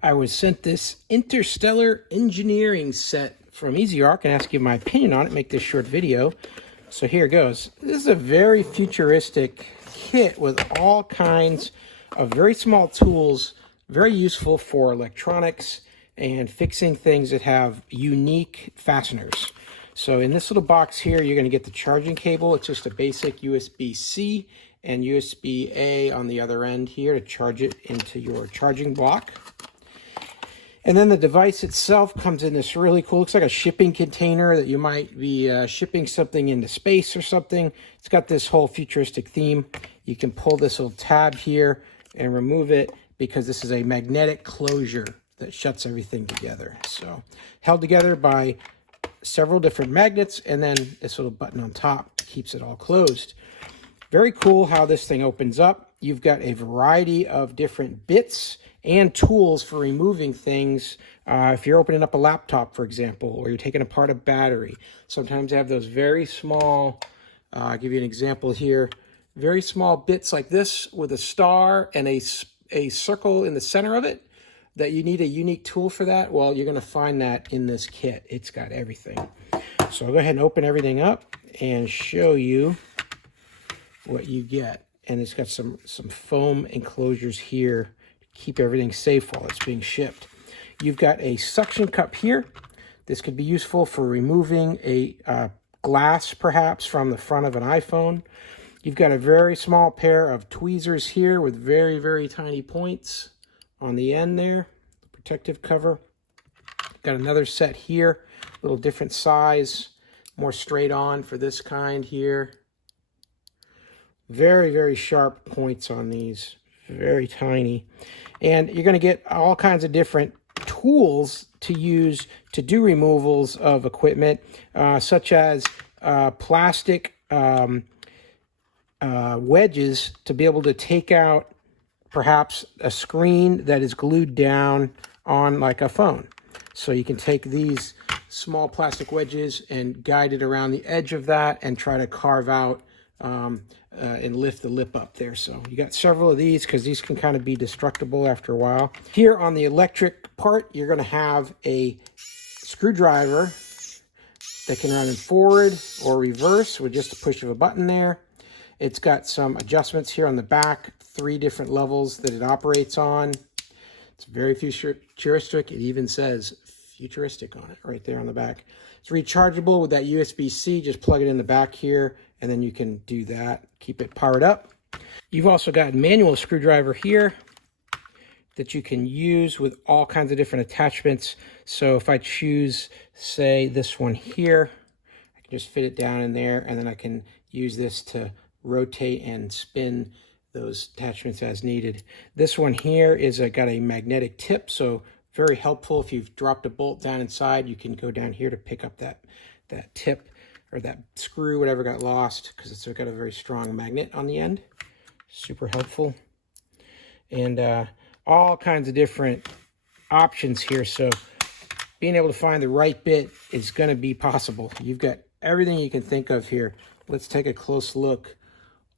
I was sent this interstellar engineering set from EZARC and asked you my opinion on it, make this short video. So here it goes. This is a very futuristic kit with all kinds of very small tools, very useful for electronics and fixing things that have unique fasteners. So in this little box here, you're going to get the charging cable. It's just a basic USB-C and USB-A on the other end here to charge it into your charging block. And then the device itself comes in this really cool, looks like a shipping container that you might be shipping something into space or something. It's got this whole futuristic theme. You can pull this little tab here and remove it because this is a magnetic closure that shuts everything together. So held together by several different magnets, and then this little button on top keeps it all closed. Very cool how this thing opens up. You've got a variety of different bits and tools for removing things. If you're opening up a laptop, for example, or you're taking apart a battery, sometimes they have those very small, I'll give you an example here, very small bits like this with a star and a circle in the center of it, that you need a unique tool for that. Well, you're going to find that in this kit. It's got everything. So I'll go ahead and open everything up and show you what you get. And it's got some foam enclosures here to keep everything safe while it's being shipped. You've got a suction cup here. This could be useful for removing a glass, perhaps, from the front of an iPhone. You've got a very small pair of tweezers here with very, very tiny points on the end there, the protective cover. Got another set here, a little different size, more straight on for this kind here. Very, very sharp points on these, very tiny. And you're going to get all kinds of different tools to use to do removals of equipment, such as plastic wedges to be able to take out perhaps a screen that is glued down on like a phone. So you can take these small plastic wedges and guide it around the edge of that and try to carve out and lift the lip up there. So you got several of these because these can kind of be destructible after a while. Here on the electric part, you're going to have a screwdriver that can run in forward or reverse with just a push of a button there. It's got some adjustments here on the back, 3 different levels that it operates on. It's very futuristic. It even says futuristic on it right there on the back. It's rechargeable with that USB-C. Just plug it in the back here, and then you can do that. Keep it powered up. You've also got a manual screwdriver here that you can use with all kinds of different attachments. So if I choose, say, this one here, I can just fit it down in there, and then I can use this to rotate and spin those attachments as needed. This one here is got a magnetic tip, so very helpful. If you've dropped a bolt down inside, you can go down here to pick up that tip or that screw, whatever got lost, because it's got a very strong magnet on the end. Super helpful. And all kinds of different options here, so being able to find the right bit is going to be possible. You've got everything you can think of here. Let's take a close look.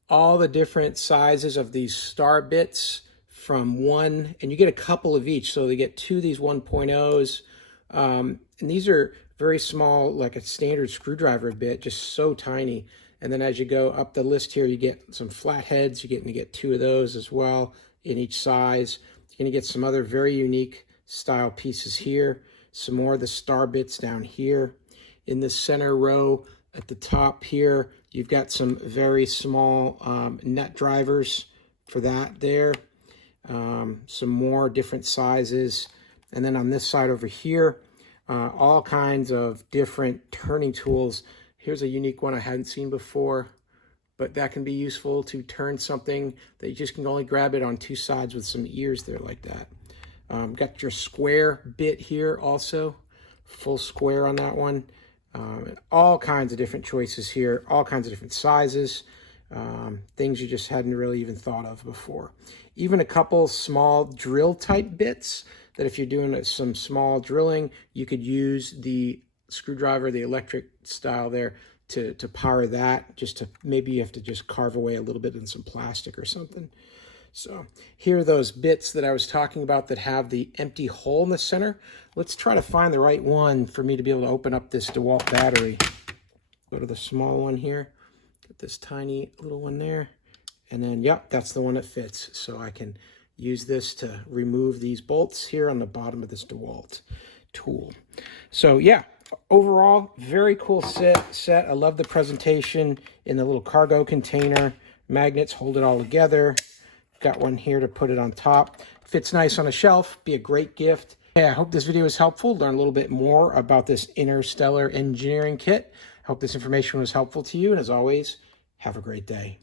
All the different sizes of these star bits from one, and you get a couple of each. So they get 2 of these 1.0s. And these are very small, like a standard screwdriver bit, just so tiny. And then as you go up the list here, you get some flatheads. You're getting to get 2 of those as well in each size. You're going to get some other very unique style pieces here. Some more of the star bits down here. In the center row at the top here, you've got some very small nut drivers for that there. Some more different sizes. And then on this side over here, all kinds of different turning tools. Here's a unique one I hadn't seen before, but that can be useful to turn something that you just can only grab it on 2 sides with some ears there like that. Got your square bit here also, full square on that one. All kinds of different choices here, all kinds of different sizes, things you just hadn't really even thought of before. Even a couple small drill type bits that if you're doing some small drilling, you could use the screwdriver, the electric style there, to power that, just to maybe you have to just carve away a little bit in some plastic or something. So here are those bits that I was talking about that have the empty hole in the center. Let's try to find the right one for me to be able to open up this DeWalt battery. Go to the small one here, get this tiny little one there, and then, yep, that's the one that fits. So I can use this to remove these bolts here on the bottom of this DeWalt tool. So yeah, overall, very cool set. I love the presentation in the little cargo container. Magnets hold it all together. Got one here to put it on top. Fits nice on a shelf, be a great gift. Hey, I hope this video was helpful. Learn a little bit more about this interstellar engineering kit. I hope this information was helpful to you. And as always, have a great day.